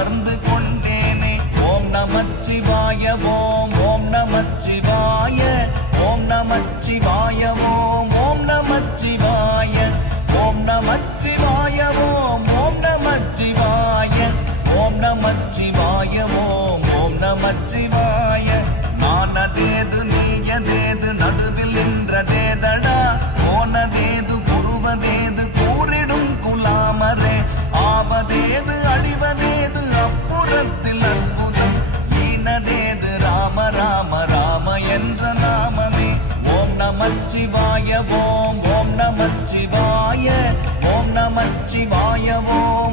உணர்ந்து கொண்டேனே. ஓம் நமச்சிவாய ஓம் ஓம் நமச்சிவாய ஓம் நமச்சிவாய ஓம் ஓம் நமச்சிவாய ஓம் நமச்சிவாய ஓம் ஓம் நமச்சிவாய ஓம் நமச்சிவாய ஓம் ஓம் நமச்சிவாய. நானதேது நீயதேது நடுவில் நின்றதேதடா, போனதேது புருவதேது கூறிடும் குலாமரே, ஆவதேது அழிவதேது அப்புறத்தில் அற்புதம், ஈனதேது ராம ராம ராம என்ற நாமமே. ஓம் நமச்சிவாய ஓம் ஓம் நமச்சிவாய ஓம் நமச்சிவாய ஓம்